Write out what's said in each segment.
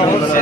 माफ़ी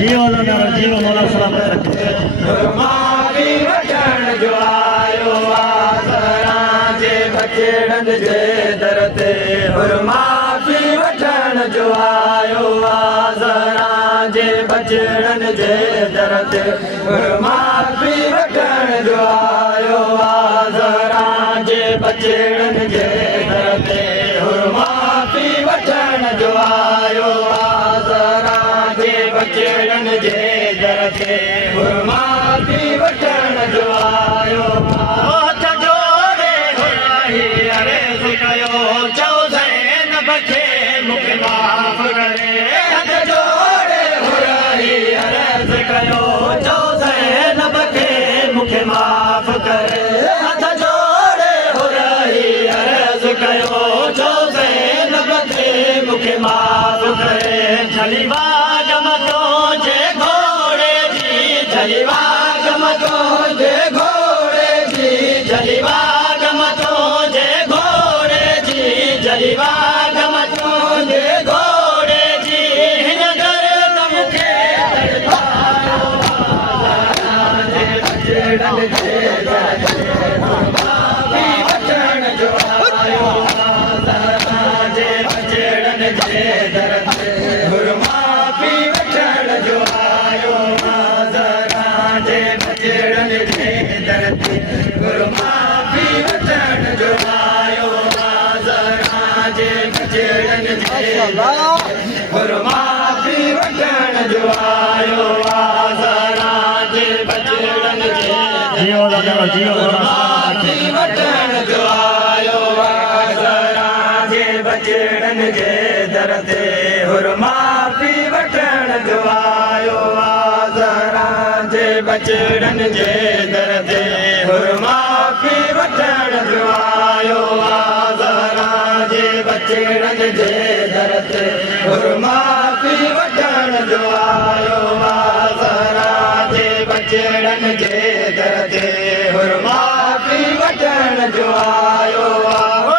जीव लगारो जीव मौला सलामत रखे माफी वठण जो आयो आसरा जे बचड़न जे दर ते माफी वठण जो आयो आसरा जे बचड़न जे दर ते माफी वठण जो आयो आसरा जे बचड़न जे दर ते माफी वठण जो आयो आसरा जे बचड़न जे दर ते माफी वठण जो आयो हथ जोड़े अर्ज़ कयो चओ ज़ैनब खे मूंखे माफ़ करे हथ जोड़े अर्ज़ कयो चओ ज़ैनब खे मूंखे माफ़ करे हथ जोड़े अर्ज़ कयो चओ ज़ैनब खे मूंखे माफ़ करे जलीवा गमतो जे घोड़े जी जलीवा गमतो जे घोड़े जी जलीवा गमतो जे घोड़े जी जलीवा गमतो जे घोड़े जी हिन दर्द मूंखे तड़पायो जे बचड़न जे माफी वठण जो आयो जे बचड़न जे दर ते माफी वठण जो आयो जे बचड़न जे दर ते माफी वठण जो आयो जे बचड़न जे माफी वठण जो आयो जे बचड़न जे जीव लगारो जीव माफी वठण जो आयो जे बचड़न जे दर ते माफी वठण जो आयो जे बचड़न जे दर ते माफी वठण जो आयो जे बचड़न जे दर ते माफी वठण जो आयो जे बचड़न जे दर ते माफी वठण जो आयो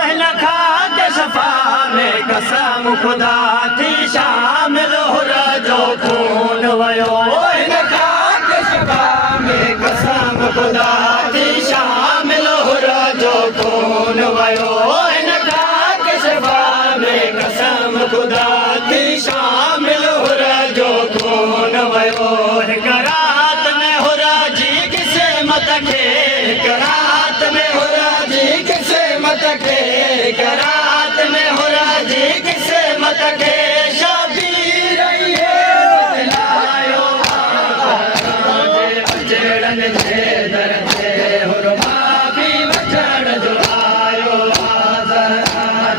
हिन खाक सफ़ा में कसम खुदा थी शामिल हुर जो खून वयो हिन खाक सफ़ा में कसम खुदा थी शामिल हुर जो खून वयो हिन खाक सफ़ा में कसम खुदा थी शामिल हुर जो खून वयो हिक रात में हुर जी क़िस्मत खे हिक रात में हुर जी क़िस्मत खे हिक रात में हुर जी क़िस्मत खे शबीर लायो जे बचड़न जे दर ते माफी वठण जो आयो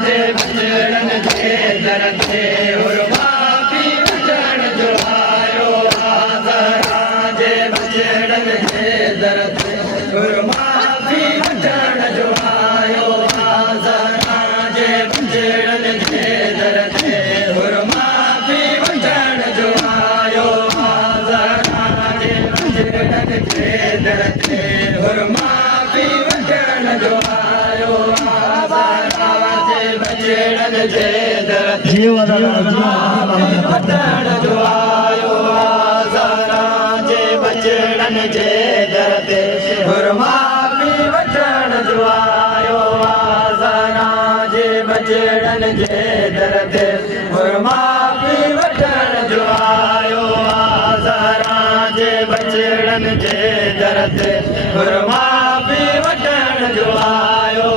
जे बचड़न जे दर ते माफी वठण जो आयो जे बचड़न जे दर ते माफी वठण जो आयो जे बचड़न जे दर ते माफी वठण जो आयो जे बचड़न जे दर ते माफी वठण जो आयो जे बचड़न जे दर ते जीव लगारो वठण जो आयो जे बचड़न जे दर ते माफी वठण जो आयो जे बचड़न जे दर ते माफी वठण जो आयो जे बचड़न जे दर ते माफी वठण जो आयो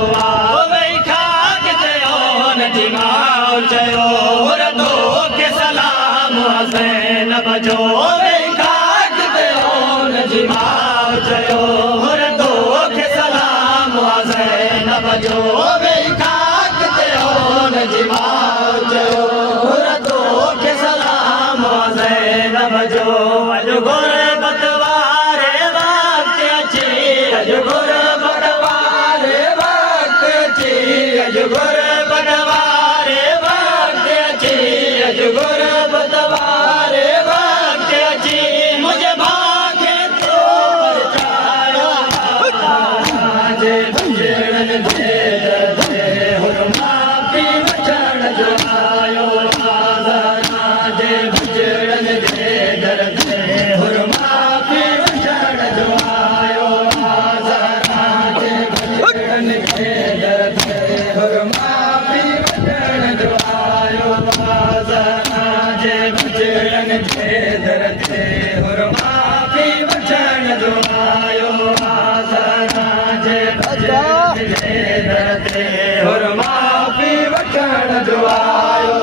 वेही खाक चयो नजी माउ चयो हुरदो खे सलाम ज़ैनब जो वेही खाक चयो नजी माउ चयो हुरदो खे सलाम ज़ैनब जो वेही खाक चयो नजी माउ चयो हुरदो खे सलाम ज़ैनब जो अॼु गुरबत वारे वक़्त अची अॼु गुरबत वारे वक़्त अची अॼु गुरबत वारे वक़्त अची अॼु गुरबत वारे वक़्त अची मुंहिंजे भाउ खे तो परचायो जे बचड़न जे दर ते जो आयो आज़ारा जे बचड़न जे दर ते हुर माफ़ी वठण जो आयो आज़ारा जे बचड़न जे दर ते हुर माफ़ी वठण जो आयो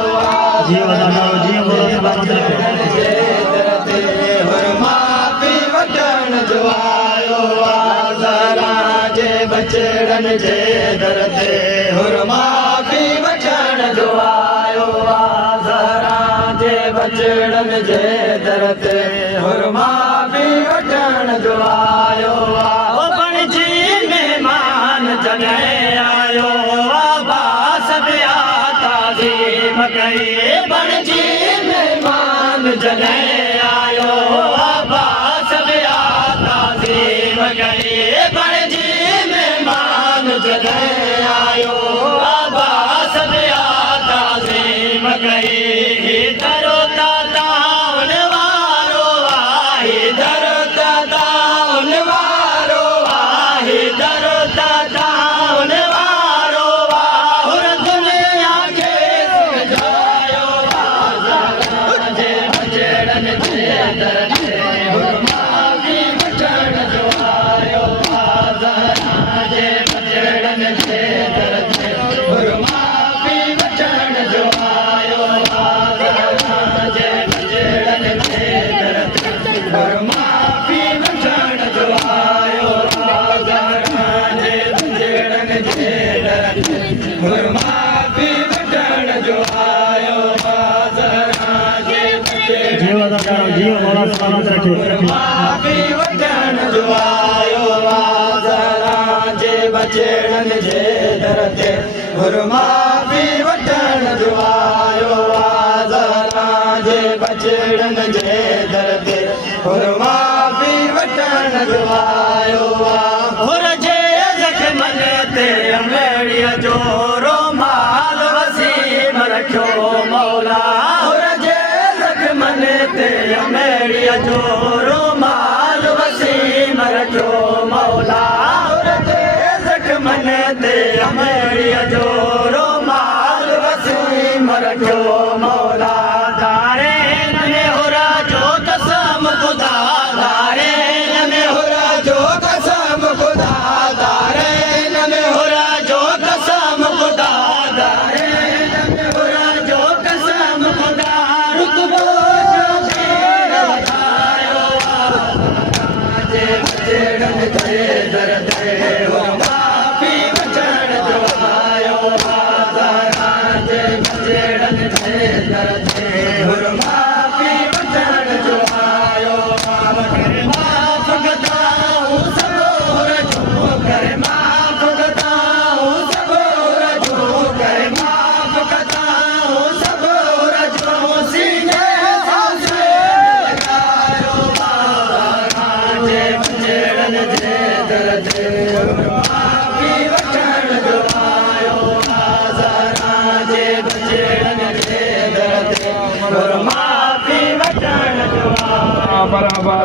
जीव दादा जीव सलामत रखे दर ते हुर माफ़ी वठण जो आयो आज़ारा जे बचड़न जे दर ते हुर माफ़ी वठण जो आयो आज़ारा जे बचड़न जे दर ते हुर माफ़ी वठण जो आयो बणजी महिमान जॾहिं आयो आबास ॿिया ताज़ीम कई बणजी महिमान जॾहिं आयो आबास ॿिया ताज़ीम कई बणजी महिमान जॾहिं आयो आबास ॿिया ताज़ीम कई दरो ताउन वारो आहे दरो ताउन वारो आहे दरो ताउन वारो आहे दुनिया खे सजायो आज़ारा जे बचड़न जे दर ते हुर माफ़ी वठण जो आयो आज़ारा जे बचड़न जे दर ते हुर माफ़ी वठण जो आयो आज़ारा जे बचड़न जे दर ते हुर माफ़ी वठण जो आयो आज़ारा जे बचड़न जे दर ते हुर माफ़ी वठण जो आयो आज़ारा जे बचड़न जीव दादा जीव मौला सलामत रखे माफ़ी वठण जो आयो आज़ारा जे बचड़न जे दर ते हुर माफ़ी वठण जो आयो आज़ारा जे बचड़न जे दर ते हुर माफ़ी वठण जो आयो हुर जे ज़ख़्मन ते अमेड़ीअ जो रुमाल वसीम रखियो मौला हुर जे ज़ख़्मन ते अमेड़ीअ जो रुमाल वसीम रखियो मौला हुर जे ज़ख़्मन ते अमेड़ीअ जो रुमाल वसीम रखियो मौला दारे में हुरा जो कसम खुदा दारे में हुरा जो कसम खुदा दारे में हुरा जो कसम खुदा दारे में हुरा जो कसम खुदा रुतबो जो शेर वधायो जे बचड़न जे दर ते हुर माफ़ी वठण जो आयो आज़ारा जे बचड़न जे दर ते हुर माफ़ी वठण जो आयो करे माफ़ कंदाऊं सबूर जो करे माफ़ कंदाऊं सबूर जो करे माफ़ कंदाऊं सबूर जो सीने से लगायो आज़ारा जे बचड़न जे दर ते हुर माफ़ी वठण जो आयो आज़ारा जे बचड़न जे दर ते हुर माफ़ी वठण जो आयो बराबर